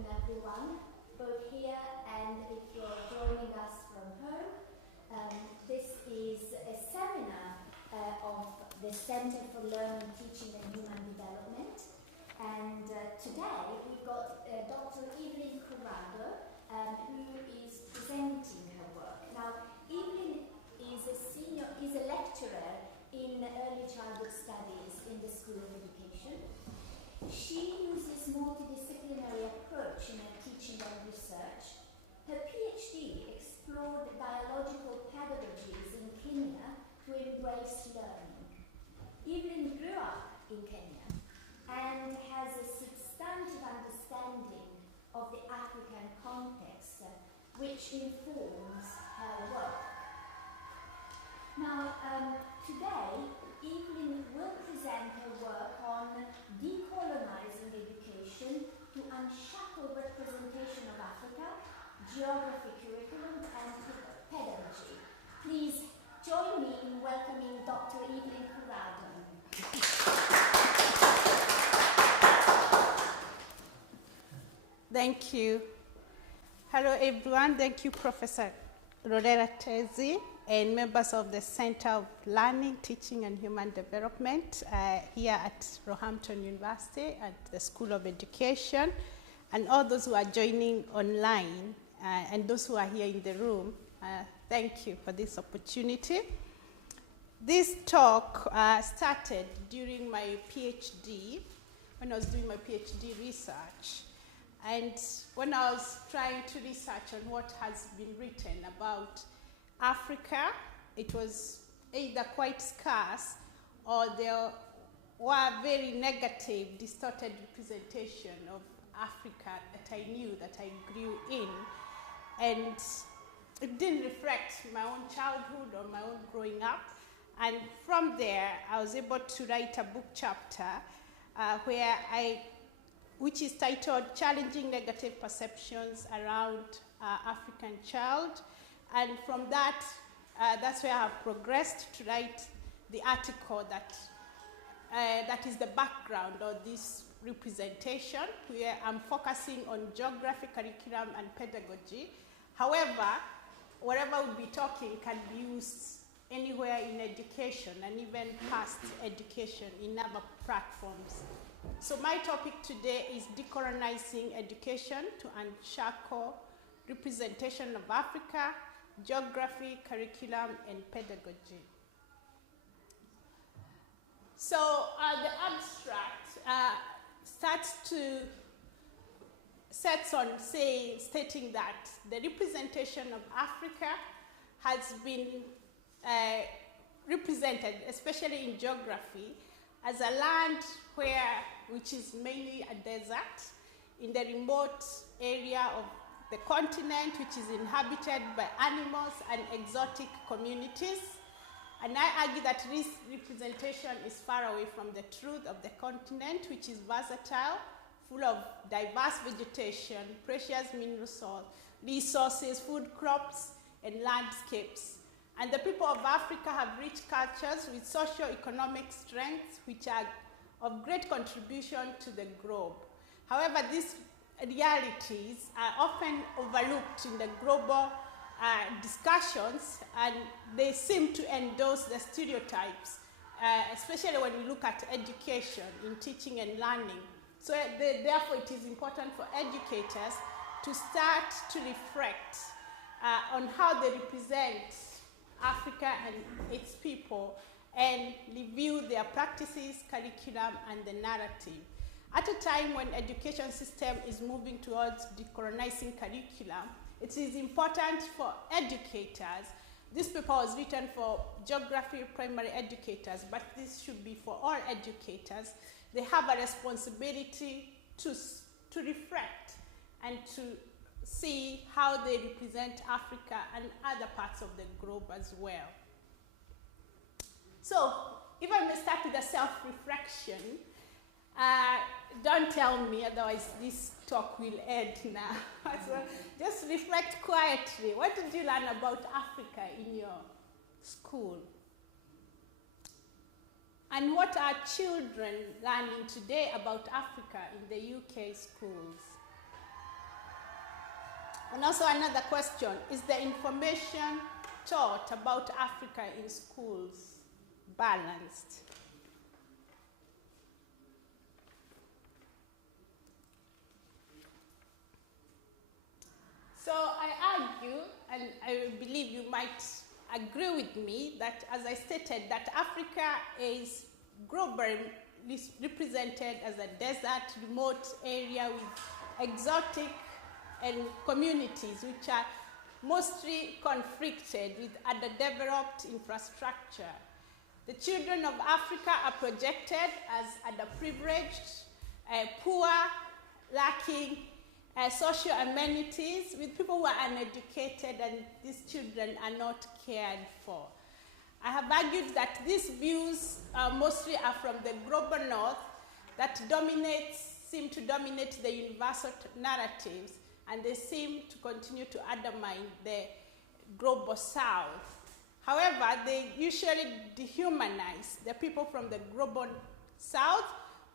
afternoon, everyone, both here and if you're joining us from home. This is a seminar of the Center for Learning, Teaching and Human Development. And today we've got Dr. Evelyn Corrado, who is presenting her work. Now, Evelyn is a lecturer in early childhood studies in the School of Education. She uses multidisciplinary approach in her teaching and research. Her PhD explored dialogical pedagogies in Kenya to embrace learning. Evelyn grew up in Kenya and has a substantive understanding of the African context, which informs her work. Now, today, Evelyn will present her work on Decolonising education to unshackle representation of Africa, geography curriculum and pedagogy. Please join me in welcoming Dr. Evelyn Corrado. Thank you. Hello everyone, thank you Professor Roehampton and members of the Center of Learning, Teaching and Human Development here at Roehampton University at the School of Education, and all those who are joining online and those who are here in the room. Thank you for this opportunity. This talk started during my PhD, when I was doing my PhD research. And when I was trying to research on what has been written about Africa, it was either quite scarce or there were very negative, distorted representation of Africa that I knew, that I grew in. And it didn't reflect my own childhood or my own growing up. And from there, I was able to write a book chapter which is titled Challenging Negative Perceptions Around African Child. And from that, that's where I have progressed to write the article that is the background of this representation, where I'm focusing on geography, curriculum, and pedagogy. However, whatever we'll be talking can be used anywhere in education and even past education in other platforms. So my topic today is Decolonising education to unshackle representation of Africa, geography, curriculum, and pedagogy. So the abstract sets on stating that the representation of Africa has been represented, especially in geography, as a land which is mainly a desert in the remote area of the continent, which is inhabited by animals and exotic communities. And I argue that this representation is far away from the truth of the continent, which is versatile, full of diverse vegetation, precious mineral resources, food crops, and landscapes. And the people of Africa have rich cultures with socio-economic strengths, which are of great contribution to the globe. However, these realities are often overlooked in the global discussions, and they seem to endorse the stereotypes, especially when we look at education in teaching and learning. So therefore, it is important for educators to start to reflect on how they represent Africa and its people and review their practices, curriculum, and the narrative. At a time when education system is moving towards decolonising curriculum, it is important for educators. This paper was written for geography primary educators, but this should be for all educators. They have a responsibility to reflect and to see how they represent Africa and other parts of the globe as well. So, if I may start with a self-reflection, don't tell me, otherwise this talk will end now. So just reflect quietly. What did you learn about Africa in your school? And what are children learning today about Africa in the UK schools? And also another question, is the information taught about Africa in schools balanced? So I argue, and I believe you might agree with me, that as I stated, that Africa is globally represented as a desert, remote area with exotic and communities which are mostly conflicted with underdeveloped infrastructure. The children of Africa are projected as underprivileged, poor, lacking social amenities, with people who are uneducated, and these children are not cared for. I have argued that these views mostly are from the global north that seem to dominate the universal narratives, and they seem to continue to undermine the global south. However, they usually dehumanize the people from the global south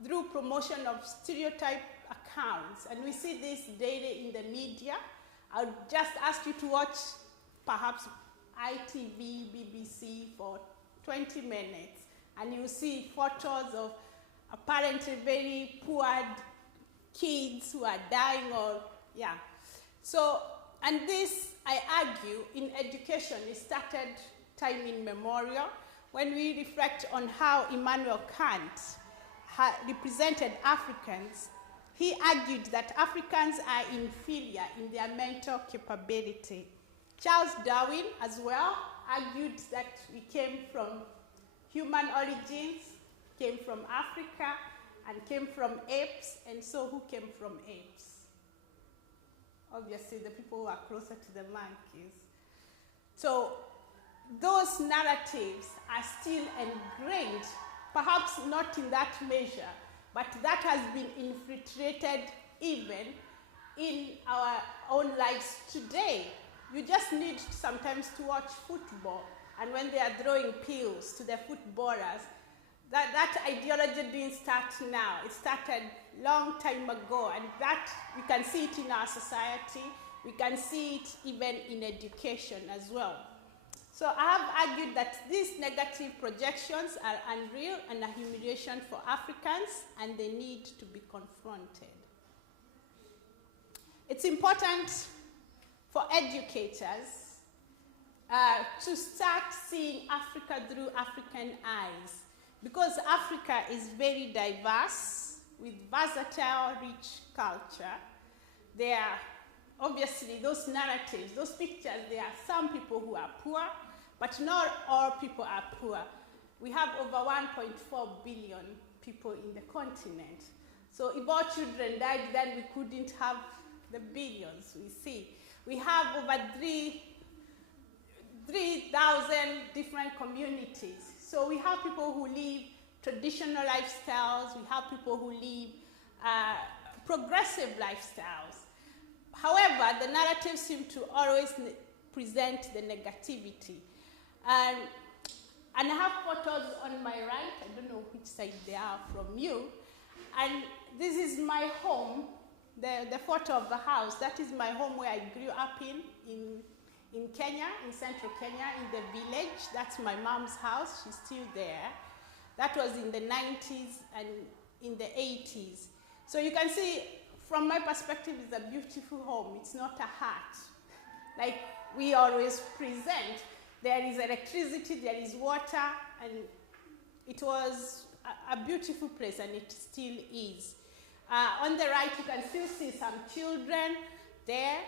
through promotion of stereotype accounts, and we see this daily in the media. I'll just ask you to watch perhaps ITV, BBC for 20 minutes, and you see photos of apparently very poor kids who are dying, or So, and this, I argue, in education, it started time immemorial. When we reflect on how Immanuel Kant represented Africans, he argued that Africans are inferior in their mental capability. Charles Darwin, as well, argued that we came from human origins, came from Africa, and came from apes, and so who came from apes? Obviously, the people who are closer to the monkeys. So those narratives are still ingrained, perhaps not in that measure, but that has been infiltrated even in our own lives today. You just need sometimes to watch football, and when they are throwing pills to the footballers, that ideology didn't start now. It started long time ago, and that we can see it in our society. We can see it even in education as well. So I have argued that these negative projections are unreal and a humiliation for Africans, and they need to be confronted. It's important for educators to start seeing Africa through African eyes, because Africa is very diverse with versatile, rich culture. There are obviously those narratives, those pictures, there are some people who are poor, but not all people are poor. We have over 1.4 billion people in the continent. So if all children died, then we couldn't have the billions we see. We have over 3,000 different communities. So we have people who live traditional lifestyles, we have people who live progressive lifestyles. However, the narratives seem to always present the negativity. And I have photos on my right, I don't know which side they are from you, and this is my home, the photo of the house. That is my home where I grew up in Kenya, in central Kenya, in the village. That's my mom's house, she's still there. That was in the 90s and in the 80s. So you can see, from my perspective, it's a beautiful home. It's not a hut, like we always present. There is electricity, there is water, and it was a beautiful place, and it still is. On the right, you can still see some children there.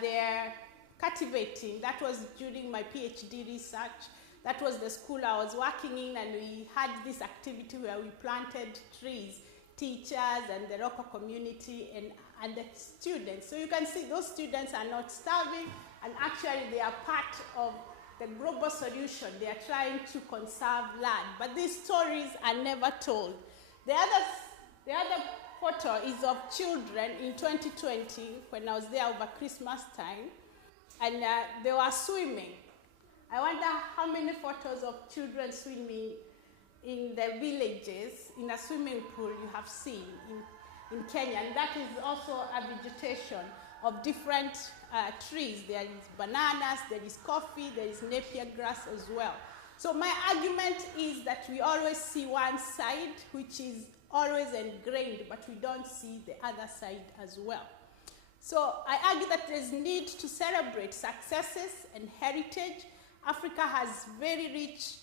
They're cultivating. That was during my PhD research. That was the school I was working in, and we had this activity where we planted trees, teachers and the local community and the students. So you can see those students are not starving, and actually they are part of the global solution. They are trying to conserve land, but these stories are never told. The other photo is of children in 2020 when I was there over Christmas time, and they were swimming. I wonder how many photos of children swimming in the villages in a swimming pool you have seen. in Kenya, and that is also a vegetation of different trees. There is bananas, there is coffee, there is napier grass as well. So my argument is that we always see one side, which is always ingrained, but we don't see the other side as well. So I argue that there is need to celebrate successes and heritage. Africa has very rich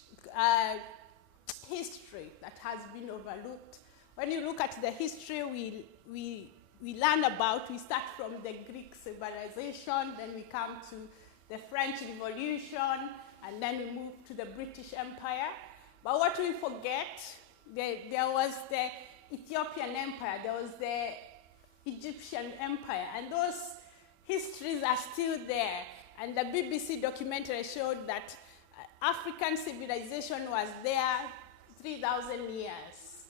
history that has been overlooked. When you look at the history we learn about, we start from the Greek civilization, then we come to the French Revolution, and then we move to the British Empire. But what we forget, there was the Ethiopian Empire, there was the Egyptian Empire, and those histories are still there. And the BBC documentary showed that African civilization was there 3,000 years.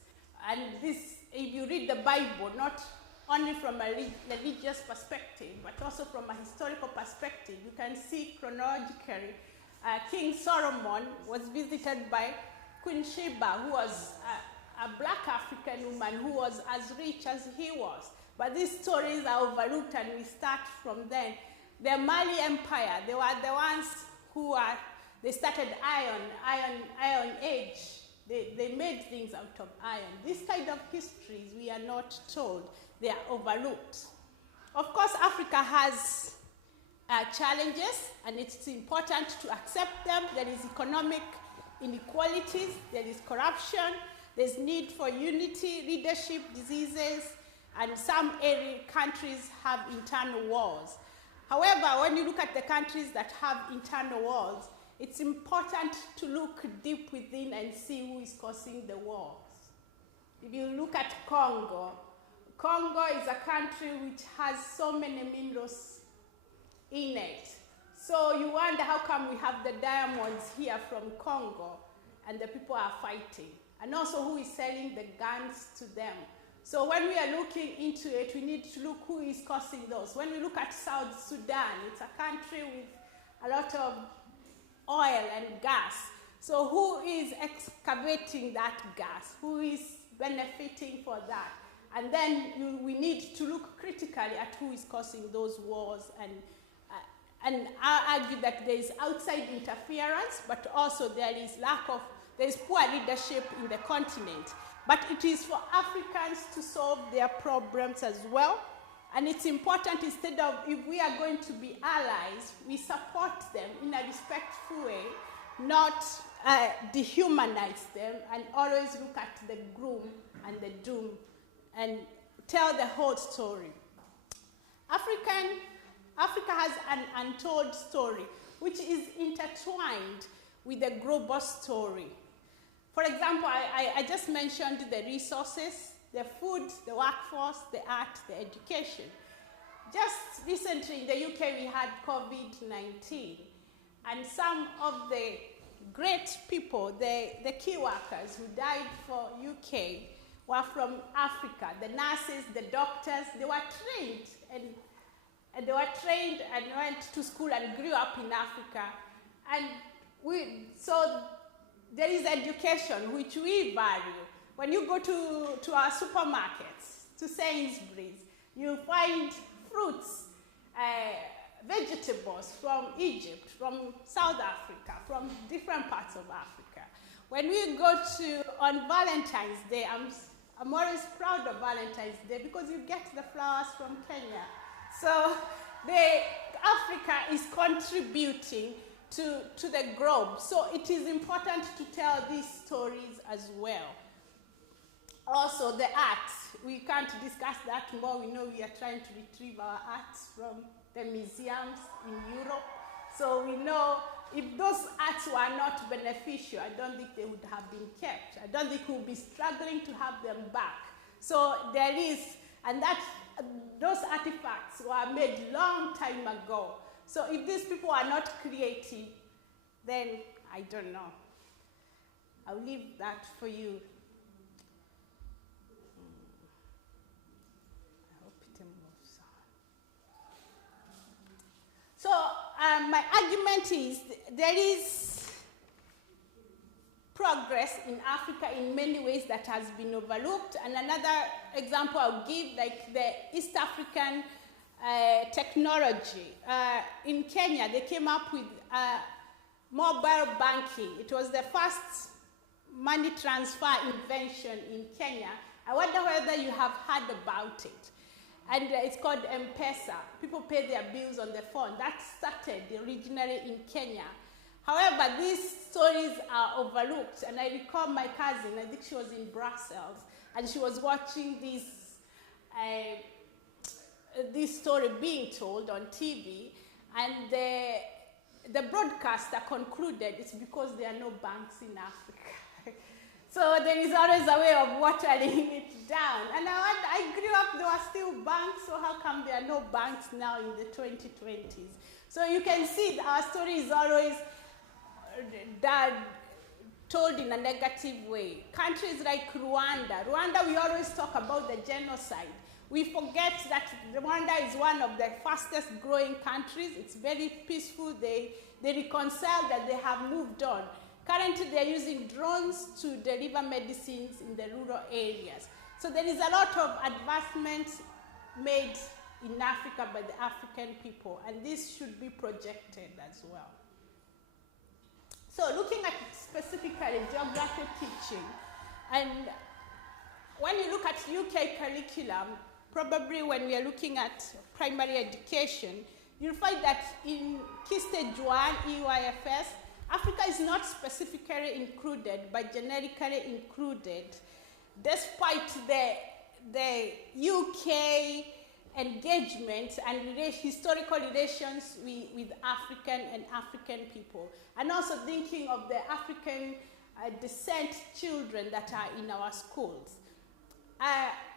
And this, if you read the Bible, not only from a religious perspective, but also from a historical perspective, you can see chronologically, King Solomon was visited by Queen Sheba, who was a black African woman who was as rich as he was. But these stories are overlooked, and we start from then. The Mali Empire, they were the ones who they started iron age. They made things out of iron. These kind of histories we are not told. They are overlooked. Of course, Africa has challenges, and it's important to accept them. There is economic inequalities, there is corruption, there's need for unity, leadership, diseases, and some countries have internal wars. However, when you look at the countries that have internal wars, it's important to look deep within and see who is causing the wars. If you look at Congo, Congo is a country which has so many minerals in it. So you wonder how come we have the diamonds here from Congo and the people are fighting, and also who is selling the guns to them. So when we are looking into it, we need to look who is causing those. When we look at South Sudan, it's a country with a lot of oil and gas. So who is excavating that gas? Who is benefiting for that? And then we need to look critically at who is causing those wars. And I argue that there is outside interference, but also there is poor leadership in the continent. But it is for Africans to solve their problems as well. And it's important, instead of, if we are going to be allies, we support them in a respectful way, not dehumanize them, and always look at the gloom and the doom and tell the whole story. Africa has an untold story, which is intertwined with the global story. For example, I just mentioned the resources, the food, the workforce, the art, the education. Just recently in the UK, we had COVID-19, and some of the great people, the key workers who died for UK were from Africa. The nurses, the doctors, they were trained and went to school and grew up in Africa. And so there is education which we value. When you go to our supermarkets, to Sainsbury's, you find fruits, vegetables from Egypt, from South Africa, from different parts of Africa. When we go on Valentine's Day, I'm always proud of Valentine's Day because you get the flowers from Kenya. So Africa is contributing to the globe. So it is important to tell these stories as well. Also, the art. We can't discuss that more. We know we are trying to retrieve our arts from the museums in Europe. So we know if those arts were not beneficial, I don't think they would have been kept. I don't think we'll be struggling to have them back. So there is, and those artifacts were made long time ago. So if these people are not creative, then I don't know. I'll leave that for you. I hope it moves on. So my argument is there is progress in Africa in many ways that has been overlooked, and another example I'll give, like the East African technology. In Kenya, they came up with mobile banking. It was the first money transfer invention in Kenya. I wonder whether you have heard about it. And it's called M-Pesa. People pay their bills on the phone. That started originally in Kenya. However, these stories are overlooked. And I recall my cousin, I think she was in Brussels, and she was watching this story being told on TV, and the broadcaster concluded it's because there are no banks in Africa. So there is always a way of watering it down. And I grew up, there were still banks, so how come there are no banks now in the 2020s? So you can see our story is always told in a negative way. Countries like Rwanda, we always talk about the genocide. We forget that Rwanda is one of the fastest growing countries. It's very peaceful. They reconcile that they have moved on. Currently, they're using drones to deliver medicines in the rural areas. So there is a lot of advancement made in Africa by the African people, and this should be projected as well. So looking at specifically geography teaching, and when you look at UK curriculum, probably when we are looking at primary education, you'll find that in Key Stage 1, EYFS, Africa is not specifically included, but generically included, despite the UK engagement and historical relations with African and African people, and also thinking of the African descent children that are in our schools.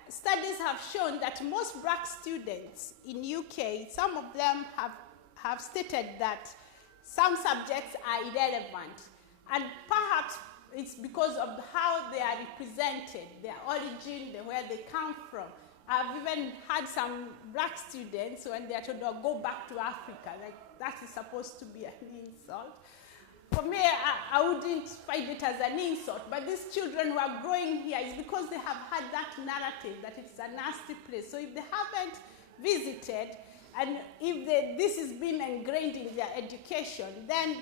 Studies have shown that most black students in UK, some of them have stated that some subjects are irrelevant, and perhaps it's because of how they are represented, their origin, where they come from. I've even had some black students when they are told, oh, go back to Africa, like that is supposed to be an insult. For me, I wouldn't find it as an insult, but these children who are growing here is because they have had that narrative that it's a nasty place. So if they haven't visited, and if this has been ingrained in their education, then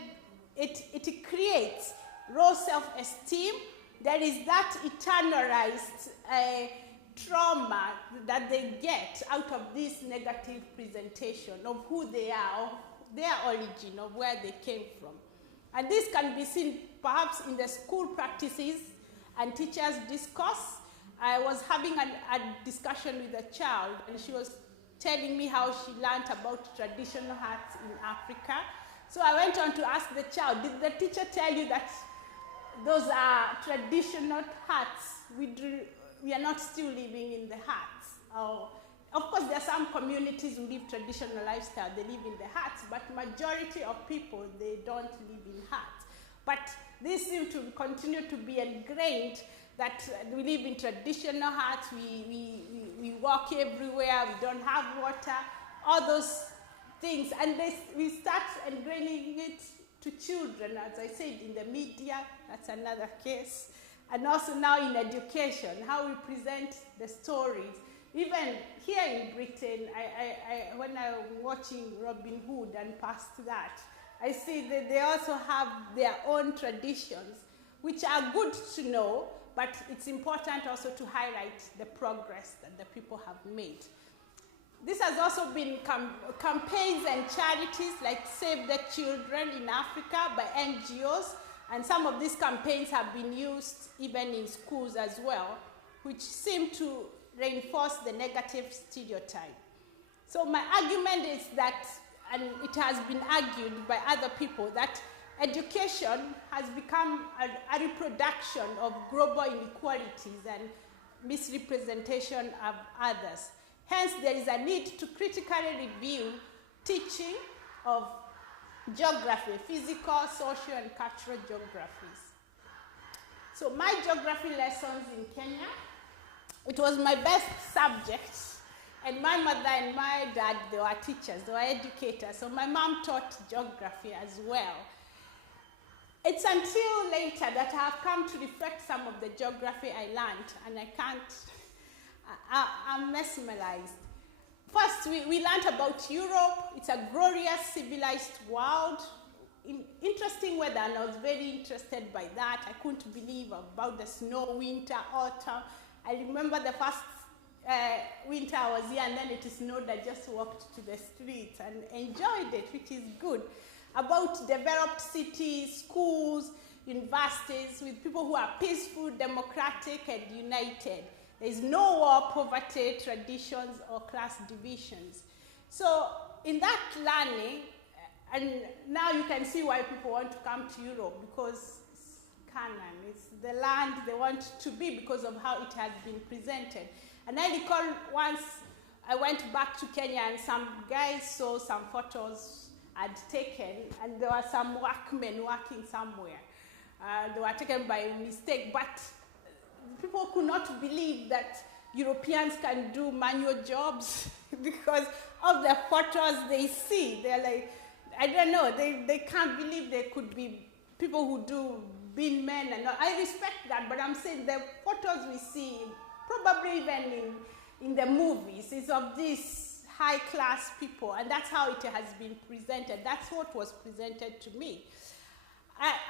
it creates low self-esteem. There is that internalized trauma that they get out of this negative presentation of who they are, of their origin, of where they came from. And this can be seen perhaps in the school practices and teachers' discourse. I was having a discussion with a child, and she was telling me how she learned about traditional arts in Africa. So I went on to ask the child, did the teacher tell you that those are traditional arts? We are not still living in the huts. Of course, there are some communities who live traditional lifestyle, they live in the huts, but majority of people, they don't live in huts. But this seems to continue to be ingrained that we live in traditional huts, we walk everywhere, we don't have water, all those things. And we start ingraining it to children, as I said, in the media, that's another case. And also now in education, how we present the stories. Even here in Britain, when I'm watching Robin Hood and past that, I see that they also have their own traditions, which are good to know, but it's important also to highlight the progress that the people have made. This has also been campaigns and charities like Save the Children in Africa by NGOs, and some of these campaigns have been used even in schools as well, which seem to reinforce the negative stereotype. So my argument is that, and it has been argued by other people, that education has become a reproduction of global inequalities and misrepresentation of others. Hence, there is a need to critically review teaching of geography, physical, social, and cultural geographies. So my geography lessons in Kenya, it was my best subject, and my mother and my dad, they were teachers, they were educators, so my mom taught geography as well. It's until later that I have come to reflect some of the geography I learned, and I'm mesmerized. First, we learned about Europe. It's a glorious, civilized world. Interesting weather, and I was very interested by that. I couldn't believe about the snow, winter, autumn. I remember the first winter I was here, and then it snowed. I just walked to the streets and enjoyed it, which is good. About developed cities, schools, universities, with people who are peaceful, democratic, and united. There is no war, poverty, traditions, or class divisions. So in that learning, and now you can see why people want to come to Europe, because it's Canaan, it's the land they want to be because of how it has been presented. And I recall once I went back to Kenya and some guys saw some photos I'd taken, and there were some workmen working somewhere. They were taken by mistake, but people could not believe that Europeans can do manual jobs because of the photos they see. They're like, I don't know, they can't believe there could be people who do being men and all. I respect that, but I'm saying the photos we see, probably even in the movies, is of these high-class people, and that's how it has been presented. That's what was presented to me.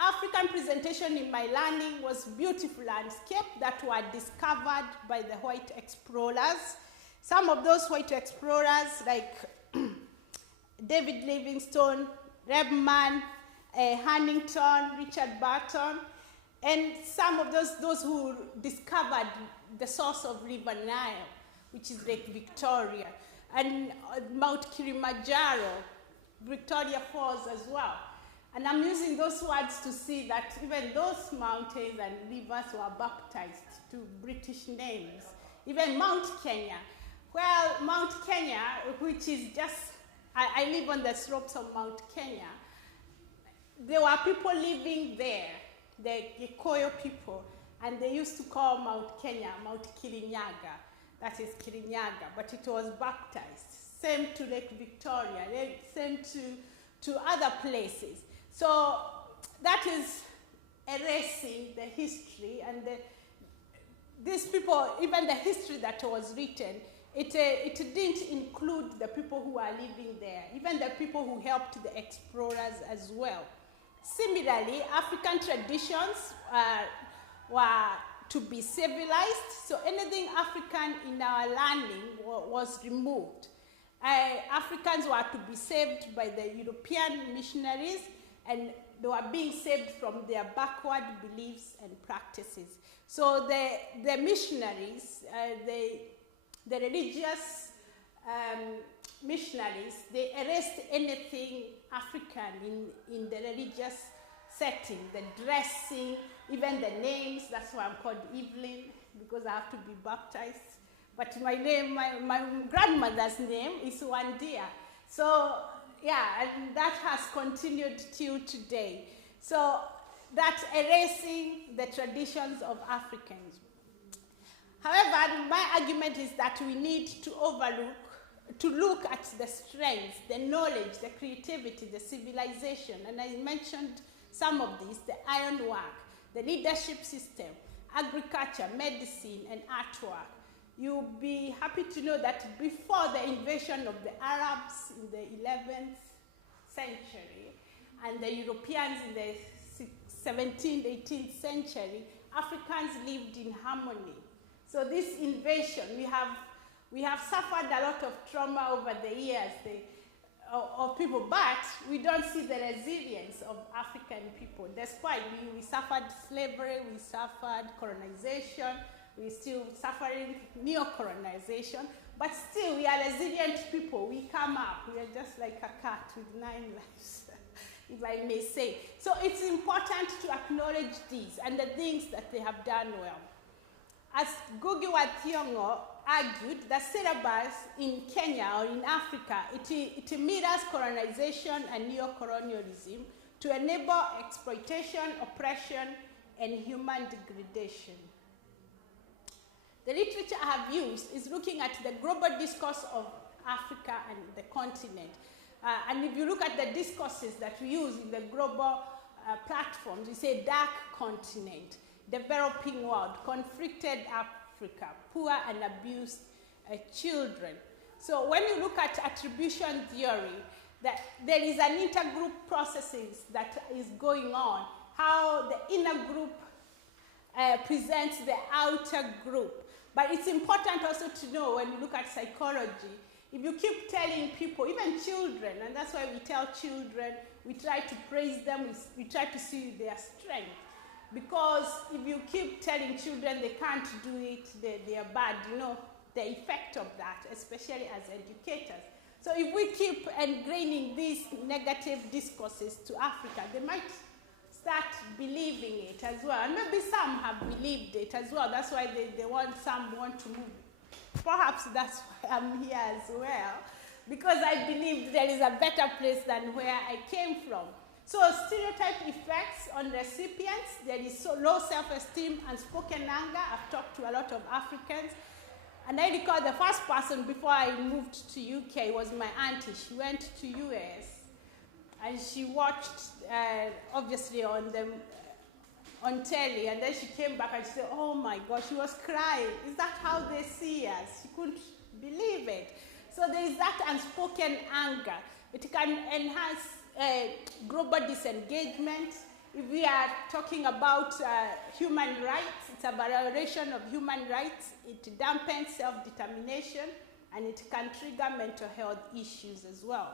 African presentation in my learning was beautiful landscape that were discovered by the white explorers. Some of those white explorers, like David Livingstone, Rebman, Huntington, Richard Burton, and some of those who discovered the source of River Nile, which is Lake Victoria, and Mount Kilimanjaro, Victoria Falls as well. And I'm using those words to see that even those mountains and rivers were baptized to British names. Even Mount Kenya. Well, Mount Kenya, which is just, I live on the slopes of Mount Kenya. There were people living there, the Gikuyu people, and they used to call Mount Kenya Mount Kirinyaga. That is Kirinyaga, but it was baptized. Same to Lake Victoria, same to other places. So that is erasing the history, and these people, even the history that was written, it didn't include the people who are living there, even the people who helped the explorers as well. Similarly, African traditions were to be civilized, so anything African in our learning was removed. Africans were to be saved by the European missionaries, and they were being saved from their backward beliefs and practices. So the missionaries, the religious missionaries, they erased anything African in the religious setting, the dressing, even the names. That's why I'm called Evelyn, because I have to be baptized. But my name, my grandmother's name is Wandia. So yeah, and that has continued till today. So that's erasing the traditions of Africans. However, my argument is that we need to look at the strengths, the knowledge, the creativity, the civilization, and I mentioned some of these: the ironwork, the leadership system, agriculture, medicine, and artwork. You'll be happy to know that before the invasion of the Arabs in the 11th century and the Europeans in the 17th, 18th century, Africans lived in harmony. So this invasion, we have suffered a lot of trauma over the years of people, but we don't see the resilience of African people. Despite we suffered slavery, we suffered colonization, we're still suffering neo-colonization, but still we are resilient people. We come up, we are just like a cat with 9 lives, if I may say. So it's important to acknowledge these and the things that they have done well. As Ngugi wa Thiong'o argued, the syllabus in Kenya or in Africa, it mirrors colonization and neo-colonialism to enable exploitation, oppression, and human degradation. The literature I have used is looking at the global discourse of Africa and the continent. And if you look at the discourses that we use in the global platforms, we say dark continent, developing world, conflicted Africa, poor and abused children. So when you look at attribution theory, that there is an intergroup processes that is going on, how the inner group presents the outer group. But it's important also to know when you look at psychology, if you keep telling people, even children, and that's why we tell children, we try to praise them, we try to see their strength. Because if you keep telling children they can't do it, they are bad, you know, the effect of that, especially as educators. So if we keep ingraining these negative discourses to Africa, they might start believing it as well. And maybe some have believed it as well. That's why some want to move. Perhaps that's why I'm here as well, because I believe there is a better place than where I came from. So stereotype effects on recipients, there is so low self-esteem and spoken anger. I've talked to a lot of Africans. And I recall the first person before I moved to UK was my auntie. She went to US and she watched, obviously on telly, and then she came back and she said, oh my gosh, she was crying. Is that how they see us? She couldn't believe it. So there is that unspoken anger. It can enhance global disengagement. If we are talking about human rights, it's a violation of human rights. It dampens self-determination, and it can trigger mental health issues as well.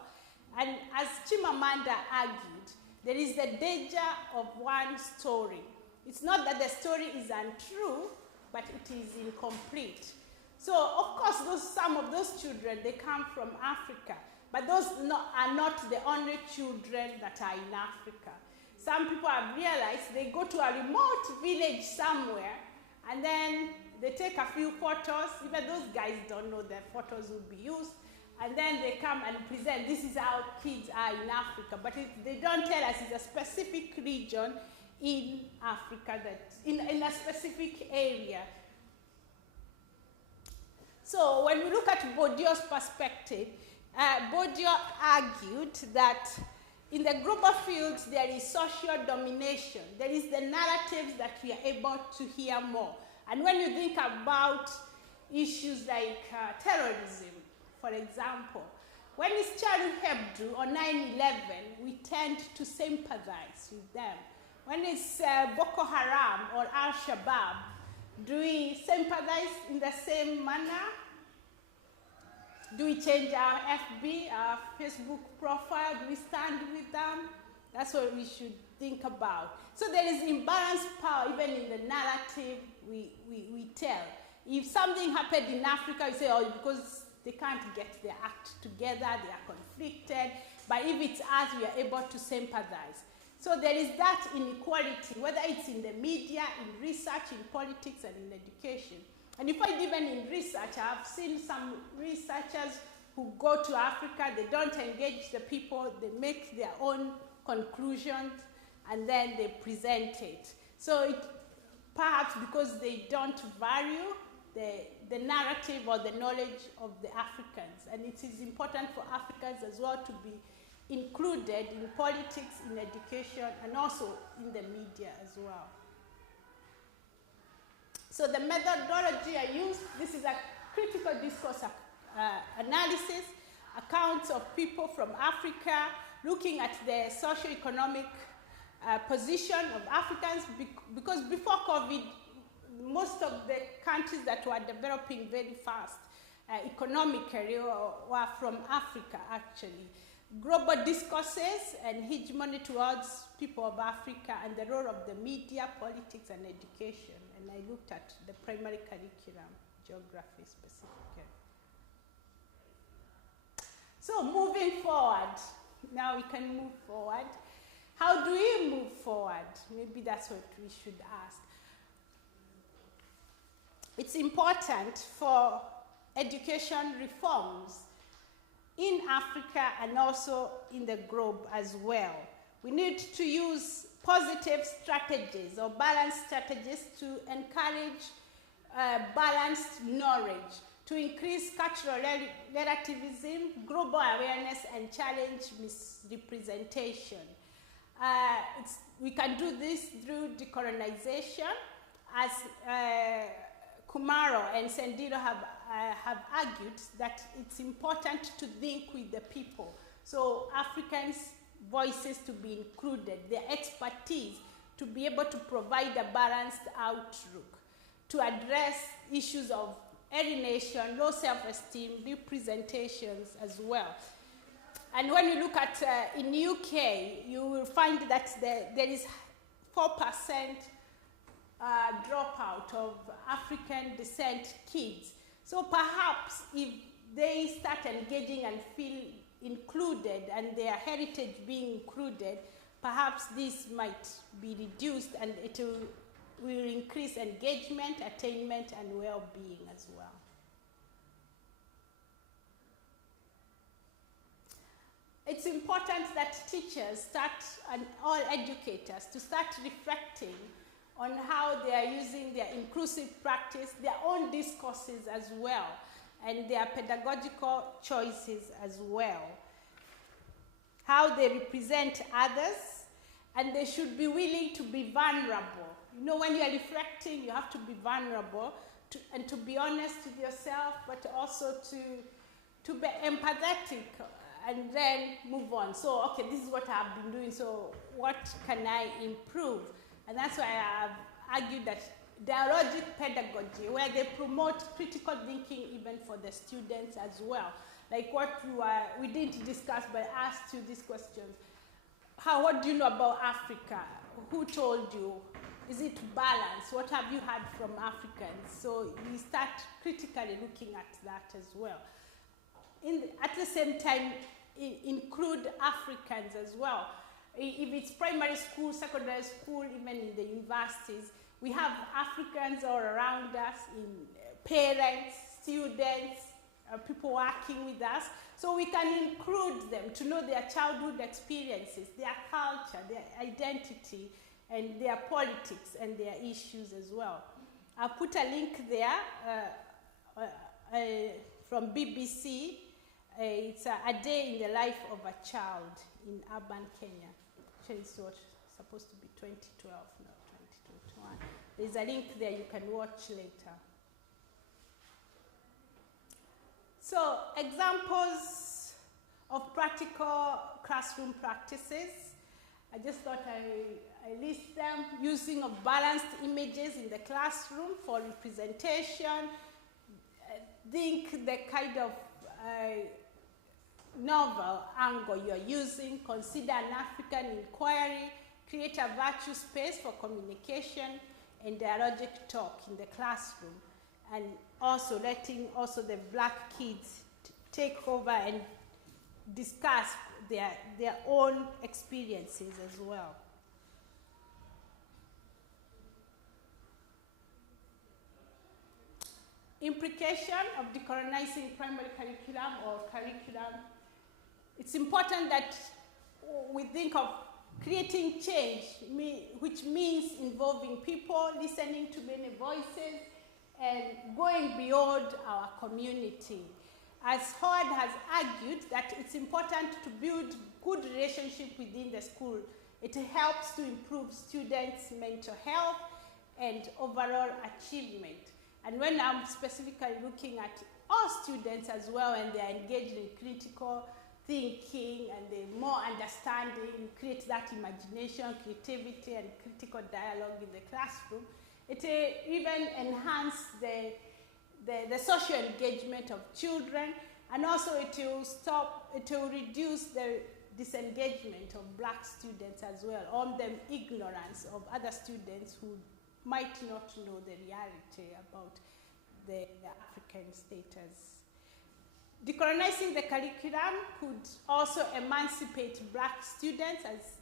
And as Chimamanda argued, there is the danger of one story. It's not that the story is untrue, but it is incomplete. So, of course, some of those children, they come from Africa, but those are not the only children that are in Africa. Some people have realized they go to a remote village somewhere, and then they take a few photos. Even those guys don't know their photos will be used. And then they come and present, this is how kids are in Africa. But they don't tell us it's a specific region in Africa, in a specific area. So when we look at Bourdieu's perspective, Bourdieu argued that in the global fields, there is social domination. There is the narratives that we are able to hear more. And when you think about issues like terrorism, for example, when it's Charlie Hebdo or 9/11, we tend to sympathize with them. When it's Boko Haram or Al-Shabaab, do we sympathize in the same manner? Do we change our FB, our Facebook profile? Do we stand with them? That's what we should think about. So there is imbalanced power even in the narrative we tell. If something happened in Africa, you say, oh, because they can't get their act together, they are conflicted. But if it's us, we are able to sympathize. So there is that inequality, whether it's in the media, in research, in politics, and in education. And if I even in research, I've seen some researchers who go to Africa, they don't engage the people, they make their own conclusions, and then they present it. So perhaps because they don't value the narrative or the knowledge of the Africans. And it is important for Africans as well to be included in politics, in education, and also in the media as well. So the methodology I used, this is a critical discourse analysis, accounts of people from Africa, looking at the socio-economic position of Africans, because before COVID, most of the countries that were developing very fast economically were from Africa, actually. Global discourses and hegemony towards people of Africa, and the role of the media, politics, and education. And I looked at the primary curriculum, geography specifically. So moving forward, now we can move forward. How do we move forward? Maybe that's what we should ask. It's important for education reforms in Africa and also in the globe as well. We need to use positive strategies or balanced strategies to encourage balanced knowledge, to increase cultural relativism, global awareness, and challenge misrepresentation. We can do this through decolonization, as Kumaro and Sendiro have argued that it's important to think with the people. So Africans' voices to be included, their expertise to be able to provide a balanced outlook, to address issues of alienation, low self-esteem, representations as well. And when you look at in UK, you will find that there is 4% dropout of African descent kids. So perhaps if they start engaging and feel included and their heritage being included, perhaps this might be reduced and it will increase engagement, attainment, and well-being as well. It's important that teachers and all educators to start reflecting on how they are using their inclusive practice, their own discourses as well, and their pedagogical choices as well. How they represent others, and they should be willing to be vulnerable. You know, when you are reflecting, you have to be vulnerable and to be honest with yourself, but also to be empathetic and then move on. So, okay, this is what I have been doing, so what can I improve? And that's why I have argued that dialogic pedagogy, where they promote critical thinking even for the students as well. Like what we didn't discuss, but I asked you these questions. What do you know about Africa? Who told you? Is it balanced? What have you heard from Africans? So we start critically looking at that as well. At the same time, include Africans as well. If it's primary school, secondary school, even in the universities, we have Africans all around us, in parents, students, people working with us. So we can include them to know their childhood experiences, their culture, their identity, and their politics and their issues as well. I'll put a link there from BBC. It's a day in the life of a child in urban Kenya. Actually, it's supposed to be 2012, not 2021. There's a link there you can watch later. So, examples of practical classroom practices. I just thought I list them. Using of balanced images in the classroom for representation. Think the kind of novel angle you're using. Consider an African inquiry. Create a virtual space for communication and dialogic talk in the classroom. And also letting the black kids take over and discuss their own experiences as well. Implication of decolonizing primary curriculum or curriculum. It's important that we think of creating change, which means involving people, listening to many voices, and going beyond our community. As Howard has argued that it's important to build good relationship within the school. It helps to improve students' mental health and overall achievement. And when I'm specifically looking at all students as well, and they're engaged in critical thinking and they're more understanding, create that imagination, creativity, and critical dialogue in the classroom, it even enhances the social engagement of children, and also it will reduce the disengagement of black students as well, on them ignorance of other students who might not know the reality about the African status. Decolonizing the curriculum could also emancipate black students, as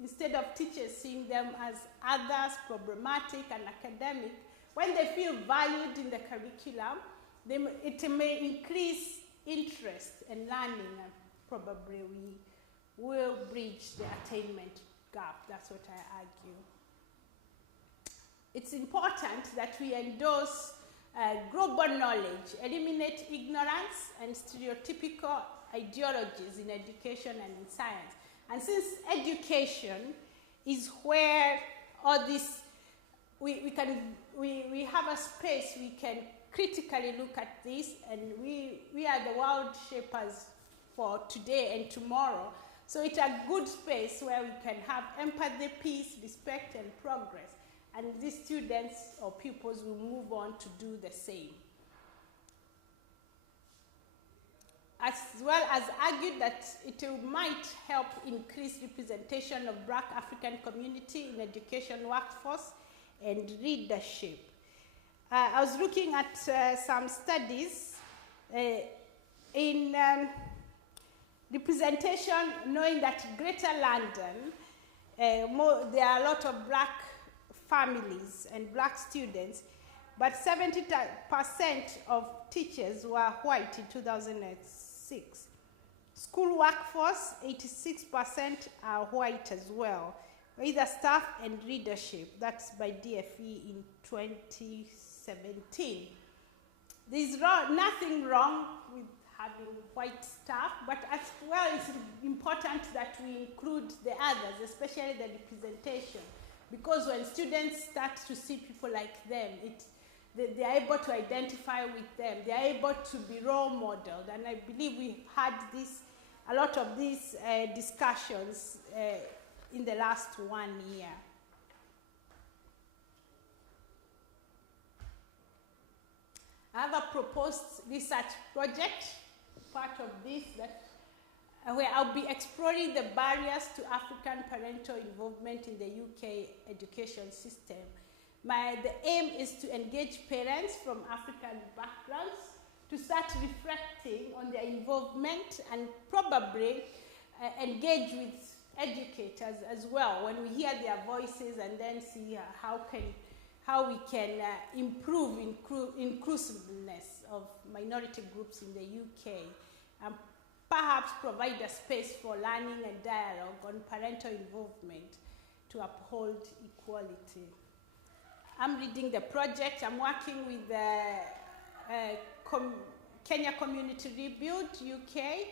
instead of teachers seeing them as others, problematic and academic, when they feel valued in the curriculum, it may increase interest in learning, and probably we will bridge the attainment gap. That's what I argue. It's important that we endorse global knowledge, eliminate ignorance and stereotypical ideologies in education and in science. And since education is where all these we have a space we can critically look at this, and we are the world shapers for today and tomorrow. So it's a good space where we can have empathy, peace, respect, and progress. And these students or pupils will move on to do the same. As well as argued that it might help increase representation of Black African community in education workforce and leadership. I was looking at some studies in representation, knowing that Greater London, there are a lot of Black families and Black students, but 70% of teachers were white in 2006. School workforce, 86% are white as well, either staff and leadership. That's by DFE in 2017. There's nothing wrong with having white staff, but as well it's important that we include the others, especially the representation, because when students start to see people like them, they are able to identify with them, they are able to be role modeled, and I believe we had a lot of these discussions in the last 1 year. I have a proposed research project, part of this, where I'll be exploring the barriers to African parental involvement in the UK education system. The aim is to engage parents from African backgrounds to start reflecting on their involvement and probably engage with educators as well when we hear their voices, and then see how we can improve inclusiveness of minority groups in the UK, and perhaps provide a space for learning and dialogue on parental involvement to uphold equality. I'm leading the project. I'm working with the Kenya Community Rebuild UK,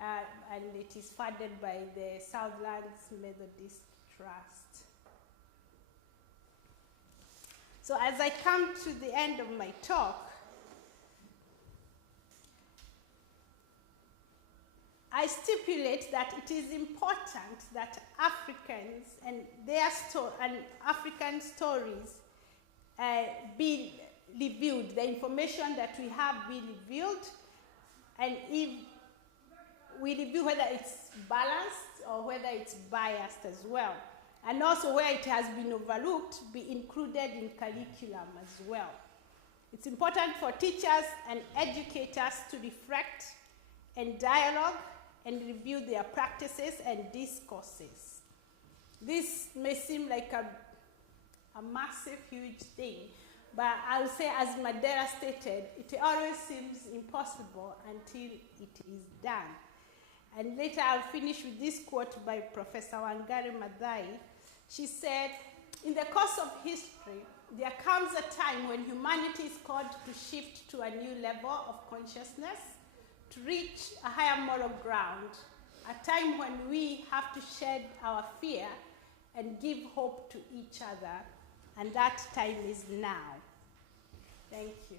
and it is funded by the Southlands Methodist Trust. So as I come to the end of my talk, I stipulate that it is important that Africans and African stories be revealed, the information that we have be revealed, and if we review whether it's balanced or whether it's biased as well. And also where it has been overlooked, be included in curriculum as well. It's important for teachers and educators to reflect and dialogue and review their practices and discourses. This may seem like a massive, huge thing, but I'll say, as Madera stated, it always seems impossible until it is done. And later I'll finish with this quote by Professor Wangari Maathai. She said, "In the course of history, there comes a time when humanity is called to shift to a new level of consciousness, to reach a higher moral ground, a time when we have to shed our fear and give hope to each other, and that time is now." Thank you.